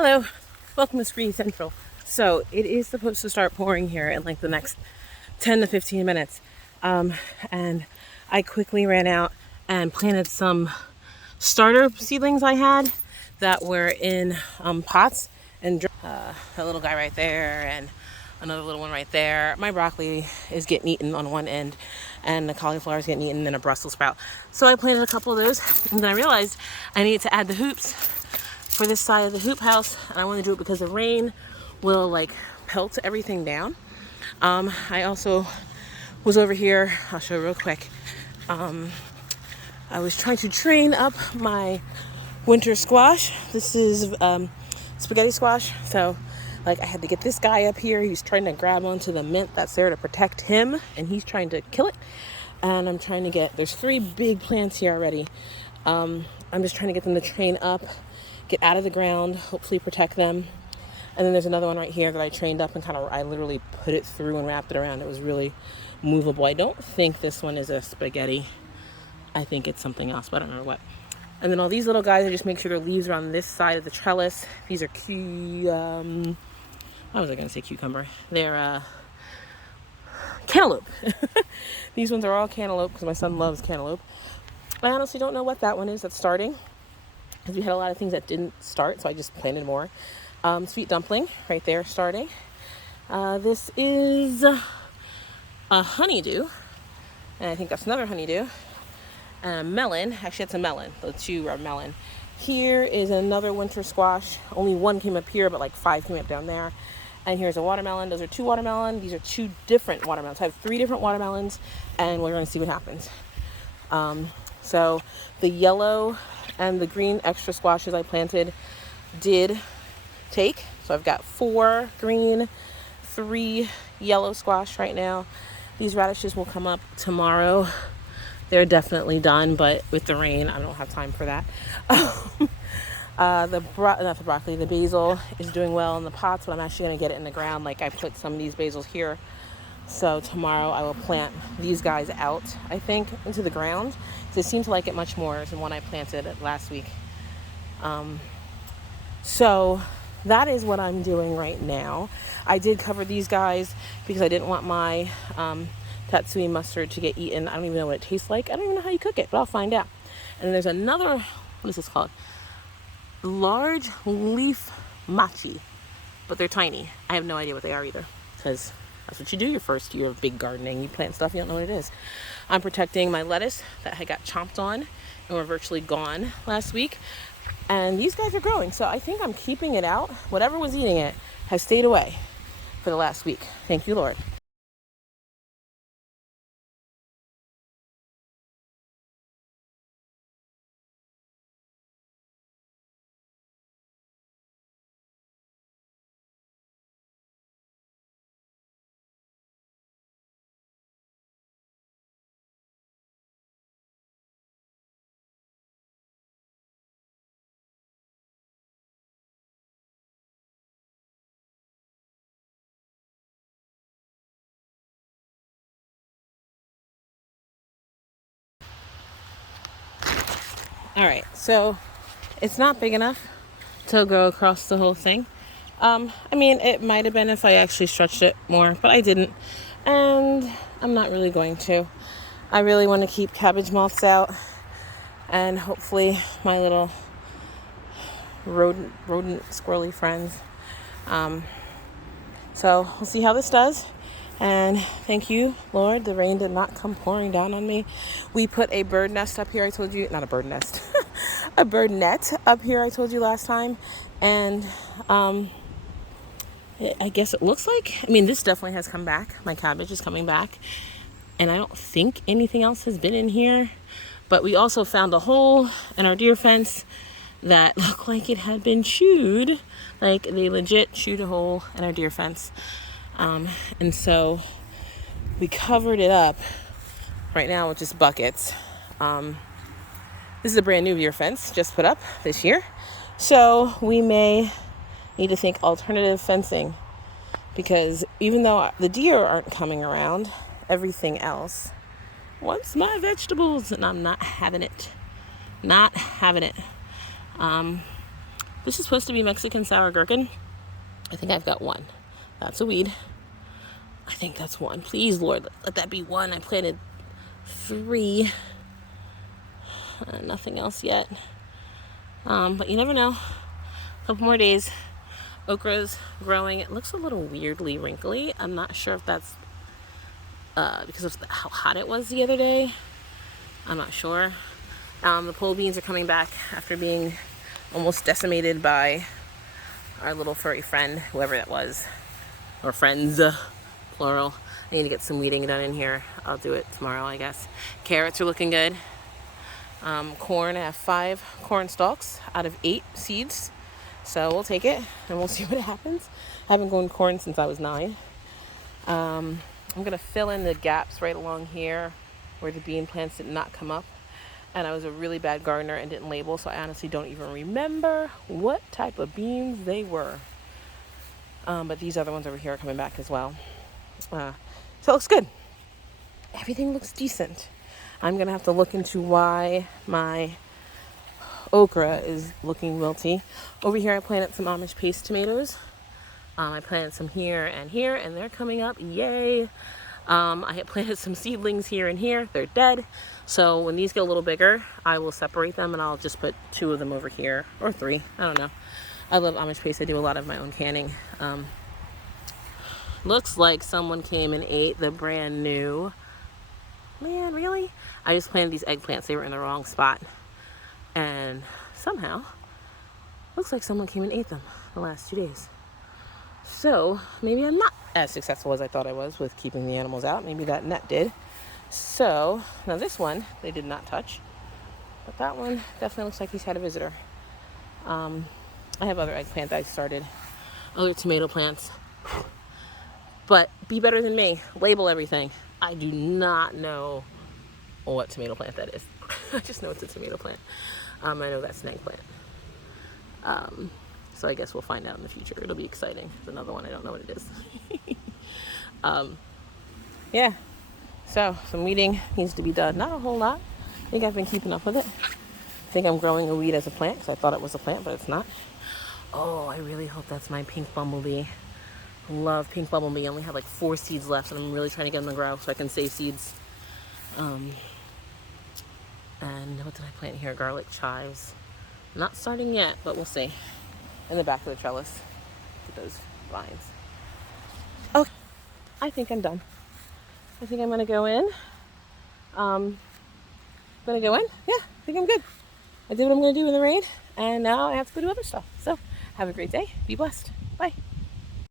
Hello, welcome to Scree Central. So it is supposed to start pouring here in like the next 10 to 15 minutes. And I quickly ran out and planted some starter seedlings I had that were in pots, and a little guy right there and another little one right there. My broccoli is getting eaten on one end and the cauliflower is getting eaten in a Brussels sprout. So I planted a couple of those, and then I realized I needed to add the hoops for this side of the hoop house, and I want to do it because the rain will like pelt everything down. I also was over here, I'll show you real quick. I was trying to train up my winter squash. This is spaghetti squash. So like I had to get this guy up here. He's trying to grab onto the mint that's there to protect him, and he's trying to kill it. And I'm trying to there's 3 big plants here already. I'm just trying to get them to train up, get out of the ground, hopefully protect them. And then there's another one right here that I trained up and I literally put it through and wrapped it around. It was really movable. I don't think this one is a spaghetti. I think it's something else, but I don't remember what. And then all these little guys, I just make sure their leaves are on this side of the trellis. These are how was I going to say cucumber? They're cantaloupe. These ones are all cantaloupe because my son loves cantaloupe. I honestly don't know what that one is that's starting, because we had a lot of things that didn't start, so I just planted more. Sweet dumpling right there starting. This is a honeydew, and I think that's another honeydew. And a melon. Actually, it's a melon. The 2 are melon. Here is another winter squash. Only 1 came up here, but like 5 came up down there. And here's a watermelon. Those are 2 watermelon. These are 2 different watermelons. I have 3 different watermelons, and we're going to see what happens. So the yellow and the green extra squashes I planted did take. So I've got 4 green, 3 yellow squash right now. These radishes will come up tomorrow. They're definitely done, but with the rain, I don't have time for that. Not the broccoli, the basil is doing well in the pots, but I'm actually going to get it in the ground. Like I put some of these basils here. So tomorrow I will plant these guys out, I think, into the ground. They seem to like it much more than one I planted last week. So that is what I'm doing right now. I did cover these guys because I didn't want my tatsui mustard to get eaten. I don't even know what it tastes like. I don't even know how you cook it, but I'll find out. And then there's another, what is this called? Large leaf machi, but they're tiny. I have no idea what they are either, because that's what you do your first year of big gardening. You plant stuff, you don't know what it is. I'm protecting my lettuce that I got chomped on and were virtually gone last week. And these guys are growing, so I think I'm keeping it out. Whatever was eating it has stayed away for the last week. Thank you, Lord. All right, so it's not big enough to go across the whole thing. I mean, it might have been if I actually stretched it more, but I didn't. And I'm not really going to. I really want to keep cabbage moths out, and hopefully my little rodent squirrely friends. So we'll see how this does. And thank you, Lord, the rain did not come pouring down on me. We put a bird nest up here, I told you, not a bird nest, a bird net up here, I told you last time. And I guess it looks like, I mean, this definitely has come back. My cabbage is coming back. And I don't think anything else has been in here. But we also found a hole in our deer fence that looked like it had been chewed. Like they legit chewed a hole in our deer fence. And so we covered it up right now with just buckets. This is a brand new deer fence just put up this year. So we may need to think alternative fencing, because even though the deer aren't coming around, everything else wants my vegetables, and I'm not having it. Not having it. The This is supposed to be Mexican sour gherkin. I think I've got one. That's a weed. I think that's one. Please, Lord, let that be one. I planted 3. Nothing else yet. But you never know. A couple more days. Okra's growing. It looks a little weirdly wrinkly. I'm not sure if that's because of how hot it was the other day. I'm not sure. The pole beans are coming back after being almost decimated by our little furry friend, whoever that was, or friends, plural. I need to get some weeding done in here. I'll do it tomorrow, I guess. Carrots are looking good. Corn, I have 5 corn stalks out of 8 seeds. So we'll take it and we'll see what happens. I haven't grown corn since I was 9. I'm going to fill in the gaps right along here where the bean plants did not come up. And I was a really bad gardener and didn't label, so I honestly don't even remember what type of beans they were. But these other ones over here are coming back as well. So it looks good. Everything looks decent. I'm going to have to look into why my okra is looking wilty. Over here I planted some Amish paste tomatoes. I planted some here, and they're coming up. Yay! I had planted some seedlings here and here. They're dead. So when these get a little bigger, I will separate them and I'll just put 2 of them over here, or 3. I don't know. I love Amish paste. I do a lot of my own canning. Looks like someone came and ate the brand new. Man, really? I just planted these eggplants. They were in the wrong spot. And somehow, looks like someone came and ate them the last 2 days. So maybe I'm not as successful as I thought I was with keeping the animals out. Maybe that net did. So now this one they did not touch, but that one definitely looks like he's had a visitor. I have other eggplant that I started, other tomato plants, but be better than me. Label everything. I do not know what tomato plant that is. I just know it's a tomato plant. I know that's an eggplant. So I guess we'll find out in the future. It'll be exciting. There's another one. I don't know what it is. Yeah. So some weeding needs to be done. Not a whole lot. I think I've been keeping up with it. I think I'm growing a weed as a plant because I thought it was a plant, but it's not. Oh, I really hope that's my pink bumblebee. Love pink bumblebee. I only have like 4 seeds left, and I'm really trying to get them to grow so I can save seeds. And what did I plant here? Garlic chives. Not starting yet, but we'll see. In the back of the trellis. Look at those vines. Okay, I think I'm done. I think I'm gonna go in. Yeah, I think I'm good. I did what I'm gonna do in the rain, and now I have to go do other stuff. So have a great day. Be blessed. Bye.